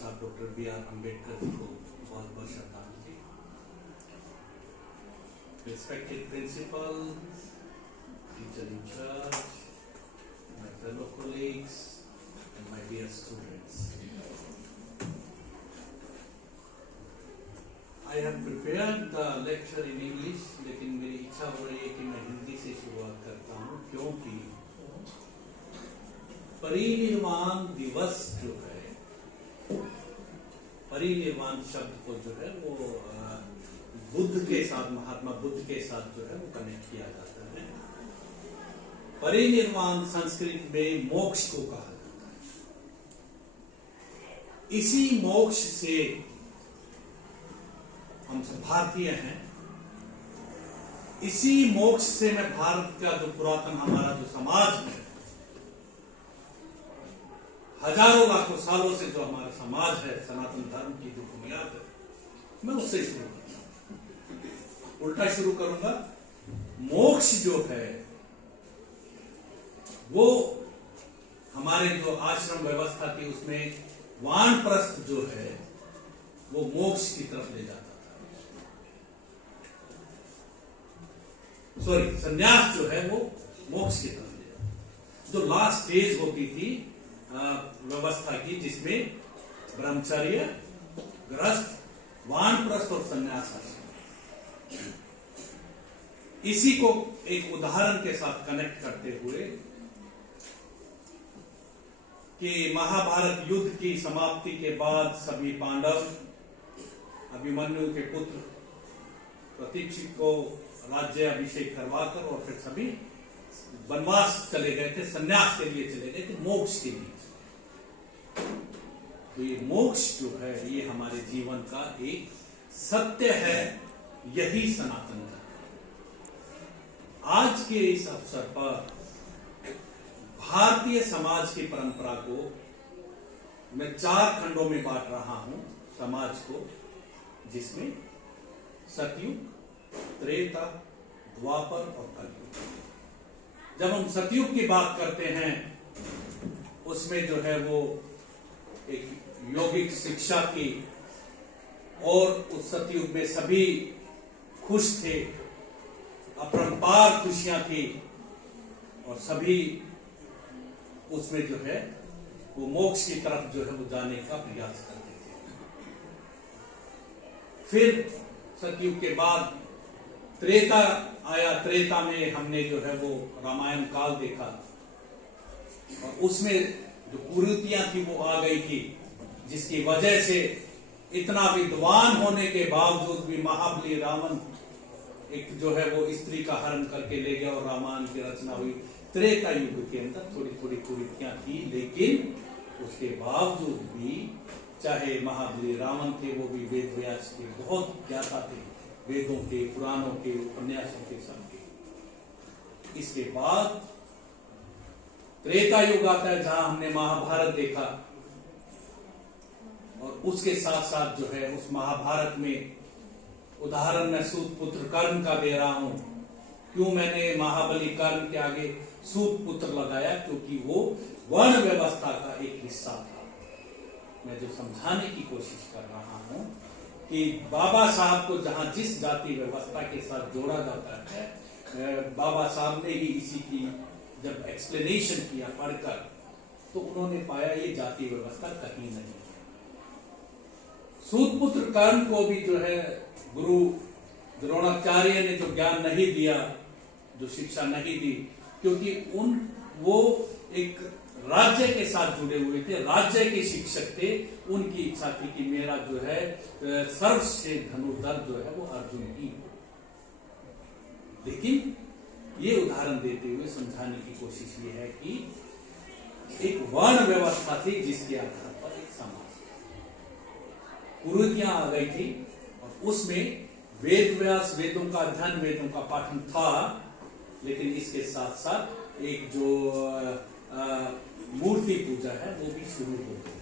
साहब doctor B.R. Ambedkar ji को बहुत बहुत श्रद्धांजलि। Respected principal, teacher in charge, my fellow colleagues, and my dear students. I have prepared the lecture in English, लेकिन मेरी इच्छा हो रही है कि मैं हिंदी से शुरुआत करता हूँ, क्योंकि परिनिर्वाण दिवस जो है, परिनिर्वाण शब्द को जो है वो बुद्ध के साथ, महात्मा बुद्ध के साथ जो है वो कनेक्ट किया जाता है। परिनिर्वाण संस्कृत में मोक्ष को कहा जाता है। इसी मोक्ष से हम सब भारतीय हैं, इसी मोक्ष से मैं भारत का जो पुरातन हमारा जो समाज है, हजारों लाखों सालों से जो हमारा समाज है, सनातन धर्म की जो बुनियाद है, मैं उससे शुरू करूंगा, उल्टा शुरू करूंगा। मोक्ष जो है वो हमारे जो आश्रम व्यवस्था थी उसमें वानप्रस्थ जो है वो मोक्ष की तरफ ले जाता था। सॉरी, संन्यास जो है वो मोक्ष की तरफ ले जाता था। जो लास्ट स्टेज होती थी व्यवस्था की, जिसमें ब्रह्मचर्य, गृहस्थ, वानप्रस्थ और संन्यास आश्रम, इसी को एक उदाहरण के साथ कनेक्ट करते हुए कि महाभारत युद्ध की समाप्ति के बाद सभी पांडव अभिमन्यु के पुत्र प्रतीक्षित को राज्य अभिषेक करवाकर और फिर सभी वनवास चले गए थे, संन्यास के लिए चले गए थे, मोक्ष के लिए। तो ये मोक्ष जो है ये हमारे जीवन का एक सत्य है, यही सनातन धर्म। आज के इस अवसर पर भारतीय समाज की परंपरा को मैं 4 खंडों में बांट रहा हूं समाज को, जिसमें सतयुग, त्रेता, द्वापर और कलयुग। जब हम सतयुग की बात करते हैं उसमें जो है वो एक यौगिक शिक्षा की, और उस सतयुग में सभी खुश थे, अपरंपार खुशियां थी, और सभी उसमें जो है वो मोक्ष की तरफ जो है वो जाने का प्रयास करते थे। फिर सतयुग के बाद त्रेता आया। त्रेता में हमने जो है वो रामायण काल देखा, और उसमें जो कुरीतियां थी वो आ गई थी, जिसकी वजह से इतना विद्वान होने के बावजूद भी महाबली रावण एक जो है वो स्त्री का हरण करके ले गया और रामायण की रचना हुई। त्रेता युग के अंदर थोड़ी थोड़ी कुरीतियां थी, लेकिन उसके बावजूद भी चाहे महाबली रावण थे, वो भी वेद व्यास के बहुत ज्ञाता थे, वेदों के, पुराणों के, उपन्यासों के, सबके। इसके बाद त्रेता युग आता है, जहां हमने महाभारत देखा, और उसके साथ साथ जो है उस महाभारत में उदाहरण मैं सूत पुत्र कर्ण का दे रहा हूं। क्यों मैंने महाबली कर्ण के आगे सूत पुत्र लगाया? क्योंकि वो वर्ण व्यवस्था का एक हिस्सा था। मैं जो समझाने की कोशिश कर रहा हूं कि बाबा साहब को जहां जिस जाति व्यवस्था के साथ जोड़ा जाता है, बाबा साहब ने ही इसी की जब एक्सप्लेनेशन किया पढ़कर, तो उन्होंने पाया ये जाति व्यवस्था कहीं नहीं। सूतपुत्र कर्ण को भी जो है गुरु द्रोणाचार्य ने जो ज्ञान नहीं दिया, जो शिक्षा नहीं दी, क्योंकि वो एक राज्य के साथ जुड़े हुए थे, राज्य के शिक्षक थे। उनकी इच्छा थी कि मेरा जो है सर्वश्रेष्ठ धनुर्धर जो है वो अर्जुन ही। लेकिन ये उदाहरण देते हुए समझाने की कोशिश ये है कि एक वर्ण व्यवस्था थी जिसके आधार पर एक समाज, कुरीतियां आ गई थी, और उसमें वेद व्यास, वेदों का अध्ययन, वेदों का पाठन था, लेकिन इसके साथ साथ एक जो मूर्ति पूजा है वो भी शुरू हो गई।